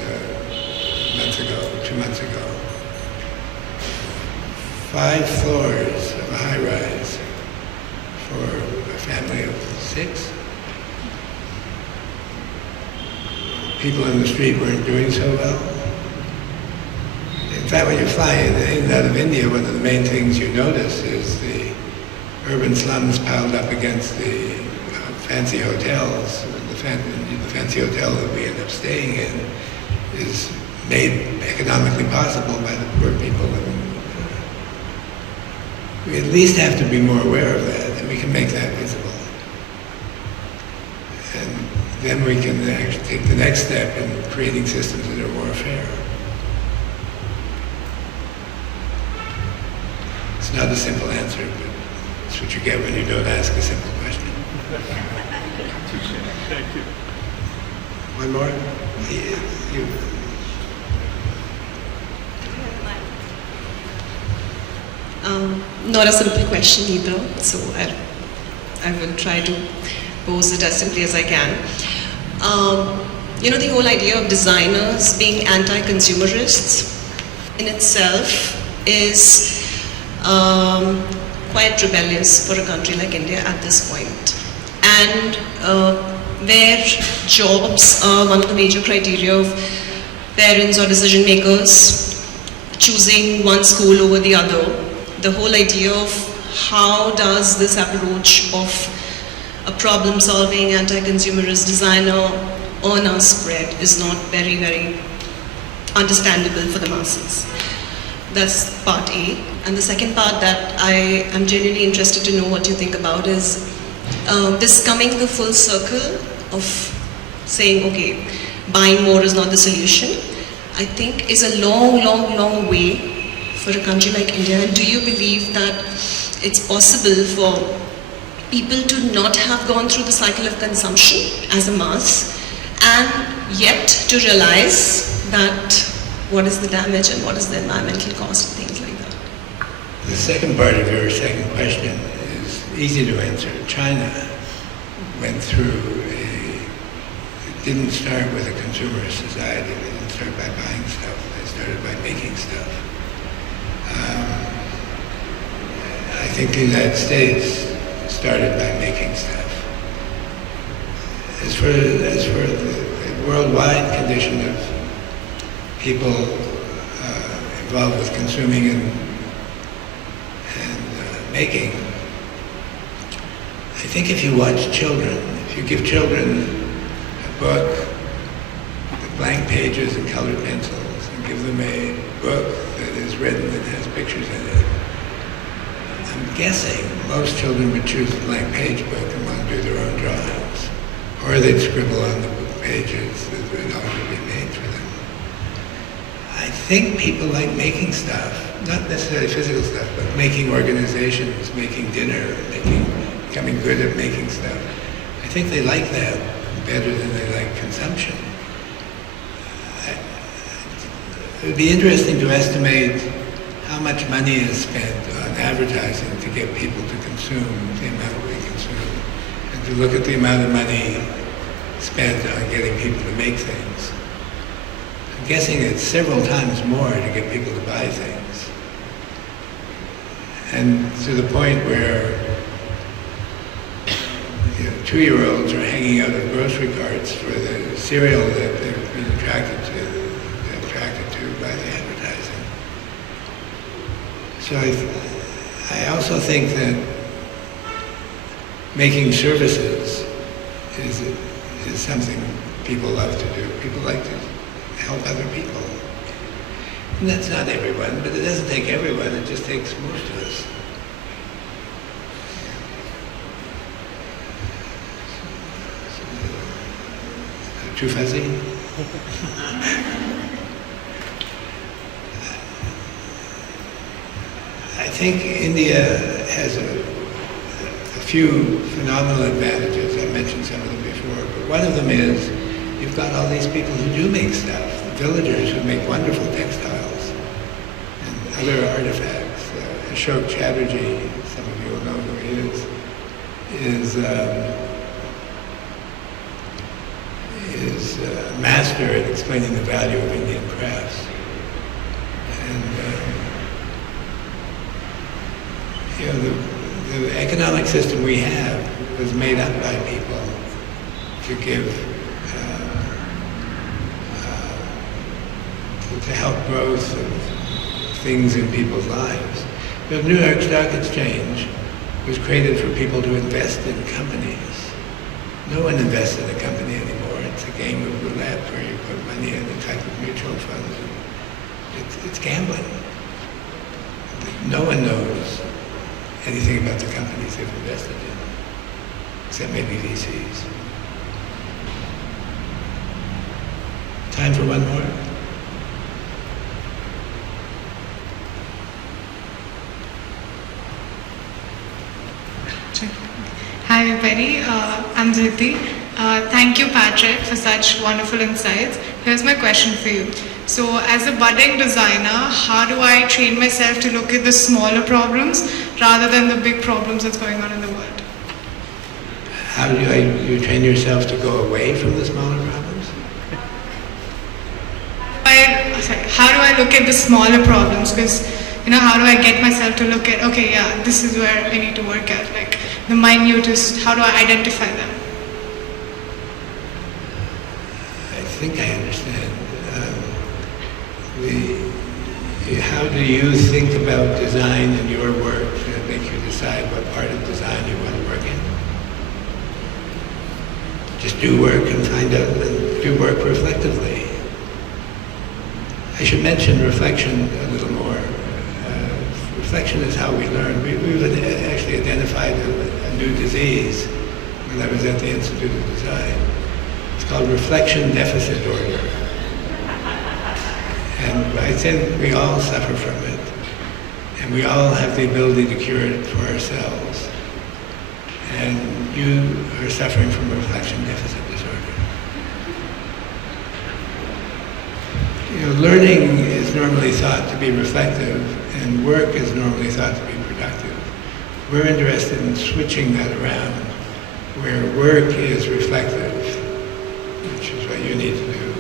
2 months ago. 5 floors of a high-rise for a family of 6. People in the street weren't doing so well. In fact, when you fly in and out of India, one of the main things you notice is the urban slums piled up against the fancy hotels. The fancy hotel that we end up staying in is made economically possible by the poor people living. We at least have to be more aware of that, and we can make that visible. And then we can actually take the next step in creating systems that are more fair. It's not a simple answer, but it's what you get when you don't ask a simple question. Thank you. One more? You. Not a simple question either, so I will try to pose it as simply as I can. The whole idea of designers being anti-consumerists in itself is quite rebellious for a country like India at this point. And where jobs are one of the major criteria of parents or decision makers choosing one school over the other, the whole idea of how does this approach of a problem-solving anti-consumerist designer earn our spread is not very, very understandable for the masses. That's part A. And the second part that I am genuinely interested to know what you think about is this coming the full circle of saying, okay, buying more is not the solution, I think is a long, long, long way for a country like India. And do you believe that it's possible for people to not have gone through the cycle of consumption as a mass and yet to realize that what is the damage and what is the environmental cost and things like that? The second part of your second question is easy to answer. China went through it didn't start with a consumerist society. They didn't start by buying stuff. They started by making stuff. I think the United States started by making stuff. As for the worldwide condition of people involved with consuming and making, I think if you watch children, if you give children a book with blank pages and colored pencils and give them a book that is written and has pictures in it, I'm guessing most children would choose a blank page book and want to do their own drawings. Or they'd scribble on the book pages that would already be made for them. I think people like making stuff, not necessarily physical stuff, but making organizations, making dinner, becoming good at making stuff. I think they like that better than they like consumption. It would be interesting to estimate how much money is spent on advertising to get people to consume the amount we consume, and to look at the amount of money spent on getting people to make things. I'm guessing it's several times more to get people to buy things. And to the point where 2-year-olds are hanging out of grocery carts for the cereal that they've been attracted to by the advertising. So I also think that making services is something people love to do. People like to help other people. And that's not everyone, but it doesn't take everyone, it just takes most of us. Too fuzzy? I think India has a few phenomenal advantages. I mentioned some of them before, but one of them is you've got all these people who do make stuff, villagers who make wonderful textiles and other artifacts. Ashok Chatterjee, some of you will know who he is a master at explaining the value of Indian crafts. And the economic system we have was made up by people to give, to help growth of things in people's lives. The New York Stock Exchange was created for people to invest in companies. No one invests in a company anymore. It's a game of roulette where you put money in a type of mutual funds. It's gambling. No one knows anything about the companies they've invested in, except maybe VCs. Time for one more? Hi everybody, I'm Dhiti. Thank you Patrick for such wonderful insights. Here's my question for you. So as a budding designer, how do I train myself to look at the smaller problems rather than the big problems that's going on in the world? How do you train yourself to go away from the smaller problems? How do I look at the smaller problems? Because, how do I get myself to look at, okay, yeah, this is where I need to work at. Like the minutest, how do I identify them? I think I understand. How do you think about design in your work to make you decide what part of design you want to work in? Just do work and find out, and do work reflectively. I should mention reflection a little more. Reflection is how we learn. We've actually identified a new disease when I was at the Institute of Design. It's called reflection deficit disorder. And I think we all suffer from it. And we all have the ability to cure it for ourselves. And you are suffering from reflection deficit disorder. Learning is normally thought to be reflective, and work is normally thought to be productive. We're interested in switching that around, where work is reflective, which is what you need to do,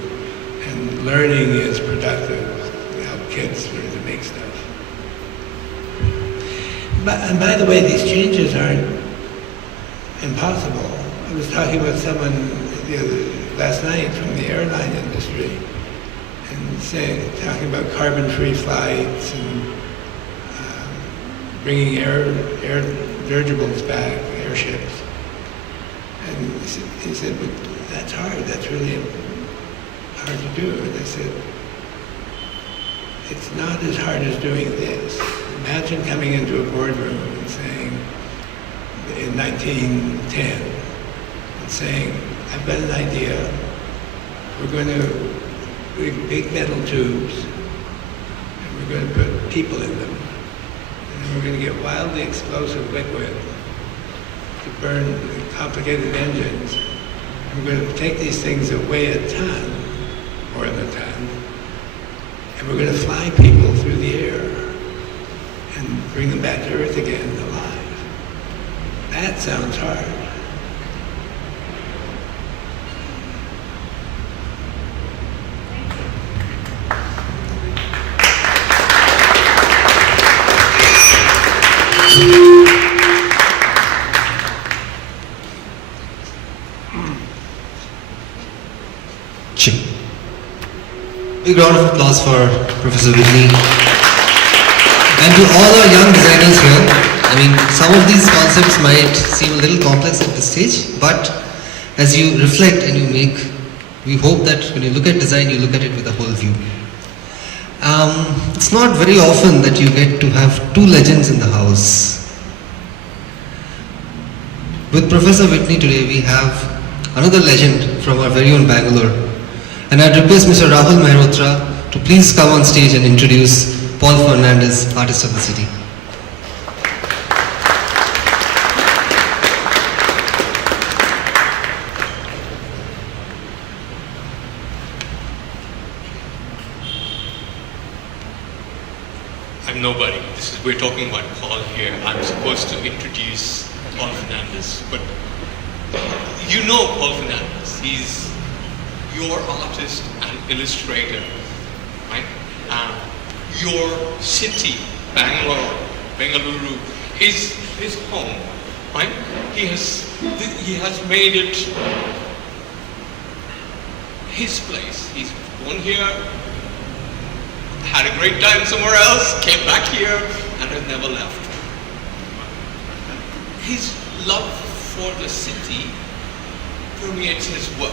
and learning is productive, to help kids learn to make stuff. And by the way, these changes aren't impossible. I was talking with someone last night from the airline industry, and talking about carbon-free flights and bringing air dirigibles back, airships. And he said, but that's hard. That's really hard to do. And I said, it's not as hard as doing this. Imagine coming into a boardroom and saying, in 1910, and saying, I've got an idea. We're going to big metal tubes, and we're going to put people in them. And then we're going to get wildly explosive liquid to burn complicated engines. And we're going to take these things that weigh a ton, more than a ton, and we're going to fly people through the air and bring them back to Earth again alive. That sounds hard. Sure. Big round of applause for Professor Whitney. And to all our young designers here, I mean, some of these concepts might seem a little complex at this stage, but as you reflect and you make, we hope that when you look at design, you look at it with a whole view. It's not very often that you get to have two legends in the house. With Professor Whitney today, we have another legend from our very own Bangalore. And I'd request Mr. Rahul Mehrotra to please come on stage and introduce Paul Fernandez, artist of the city. I'm nobody. We're talking about Paul here. I'm supposed to introduce Paul Fernandez, but you know Paul Fernandez. He's your artist and illustrator, right? Your city, Bengaluru, is his home, right? He has made it his place. He's born here, had a great time somewhere else, came back here, and has never left. His love for the city permeates his work,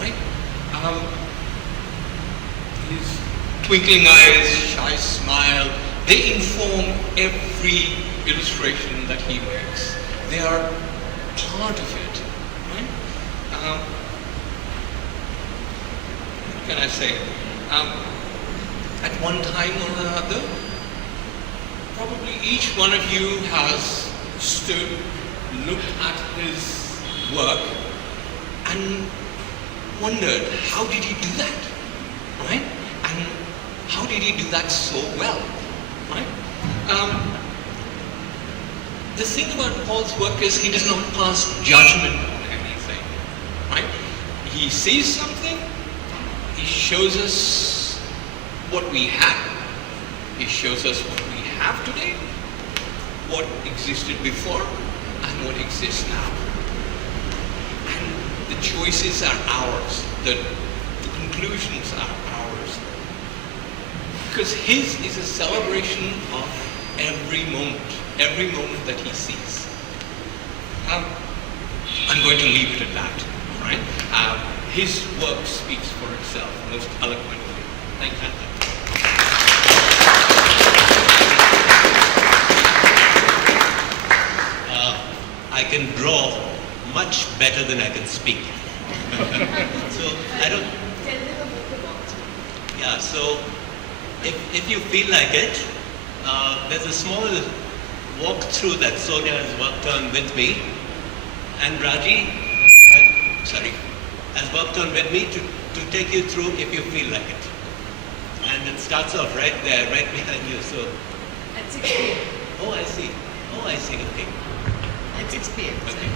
right? His twinkling eyes, shy smile, they inform every illustration that he makes. They are part of it, right? What can I say? At one time or another, probably each one of you has stood, looked at his work, and wondered, how did he do that, right? And how did he do that so well, right? The thing about Paul's work is he does not pass judgment on anything, right? He sees something, he shows us what we have. He shows us what we have today, what existed before, and what exists now. And the choices are ours. The conclusions are ours. Because his is a celebration of every moment that he sees. I'm going to leave it at that, all right? His work speaks for itself most eloquently. Thank you. I can draw much better than I can speak. So I don't. Yeah. So if you feel like it, there's a small walkthrough that Sonia has worked on with me, and Raji, has worked on with me to take you through if you feel like it. And it starts off right there, right behind you. So. At 6 p.m. Oh, I see. Okay. At 6 p.m. Okay.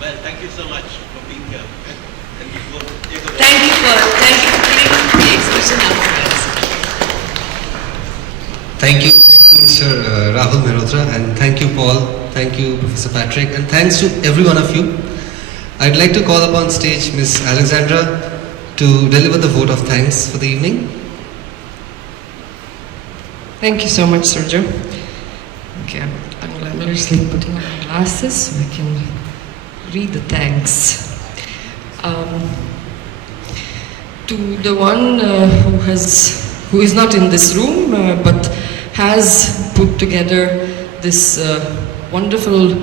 Well, thank you so much for being here. And you go take a walk. Thank you for putting the exhibition out for us. Thank you, Mr. Rahul Mehrotra, and thank you, Paul. Thank you, Professor Patrick, and thanks to every one of you. I'd like to call upon stage Ms. Alexandra to deliver the vote of thanks for the evening. Thank you so much, Sergio. Okay, I'm glamorously putting on my glasses so I can read the thanks. To the one who is not in this room but has put together this wonderful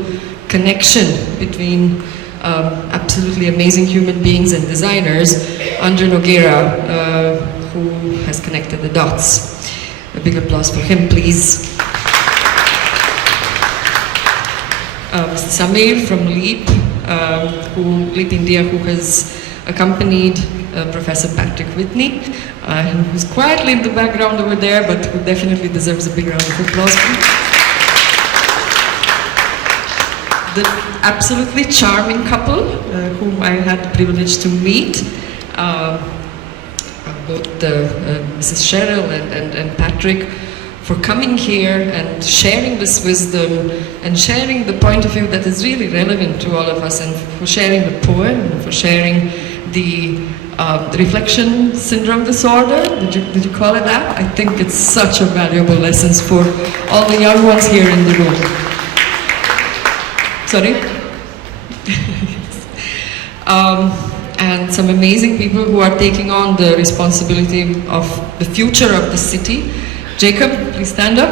connection between absolutely amazing human beings and designers, Andre Noguera, who has connected the dots. A big applause for him, please. Mr. Samir from LEAP, LEAP India, who has accompanied Professor Patrick Whitney, who's quietly in the background over there, but who definitely deserves a big round of applause. The absolutely charming couple whom I had the privilege to meet, both Mrs. Cheryl and Patrick, for coming here and sharing this wisdom and sharing the point of view that is really relevant to all of us, and for sharing the poem, and for sharing the reflection syndrome disorder. Did you call it that? I think it's such a valuable lesson for all the young ones here in the room. Sorry? And some amazing people who are taking on the responsibility of the future of the city. Jacob, please stand up.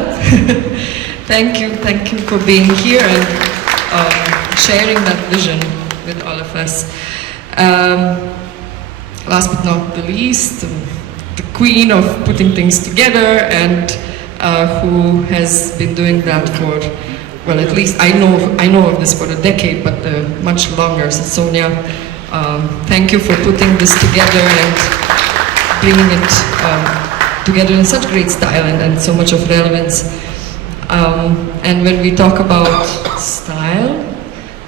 Thank you for being here and sharing that vision with all of us. Last but not the least, the queen of putting things together, and who has been doing that for, well, at least I know of this for a decade, but much longer. So Sonia, thank you for putting this together and bringing it together in such great style and so much of relevance. And when we talk about style,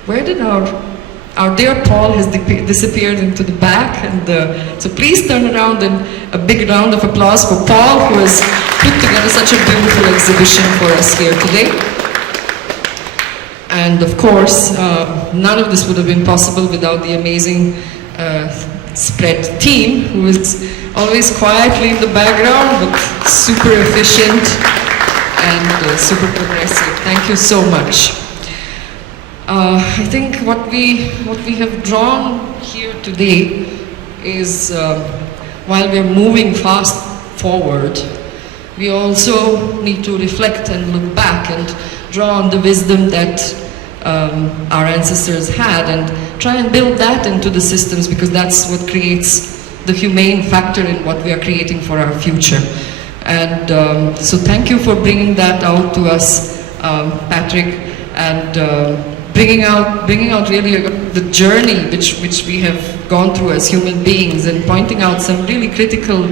where did our dear Paul has disappeared into the back, and so please turn around and a big round of applause for Paul, who has put together such a beautiful exhibition for us here today. And of course, none of this would have been possible without the amazing spread team, who is always quietly in the background, but super efficient and super progressive. Thank you so much. I think what we have drawn here today is, while we're moving fast forward, we also need to reflect and look back and draw on the wisdom that our ancestors had, and try and build that into the systems, because that's what creates the humane factor in what we are creating for our future. And so thank you for bringing that out to us, Patrick, and bringing out really the journey which we have gone through as human beings, and pointing out some really critical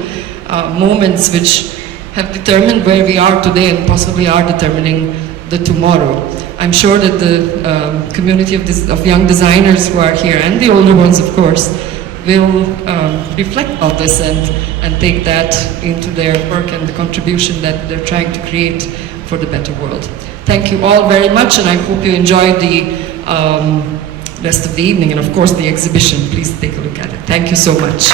moments which have determined where we are today and possibly are determining the tomorrow. I'm sure that the community of young designers who are here, and the older ones of course, will reflect on this and take that into their work and the contribution that they're trying to create for the better world. Thank you all very much, and I hope you enjoyed the rest of the evening, and of course the exhibition. Please take a look at it. Thank you so much.